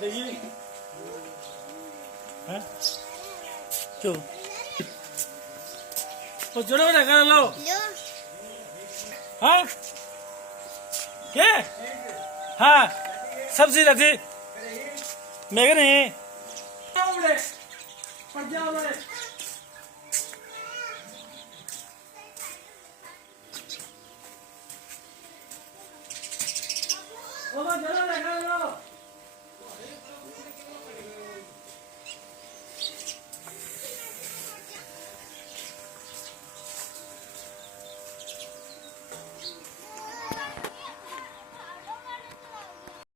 जी हैं क्यों वो जोड़ो ना कर लो हाँ क्या हाँ सब्जी रखी मैं क्या नहीं वो जोड़ो ना कर लो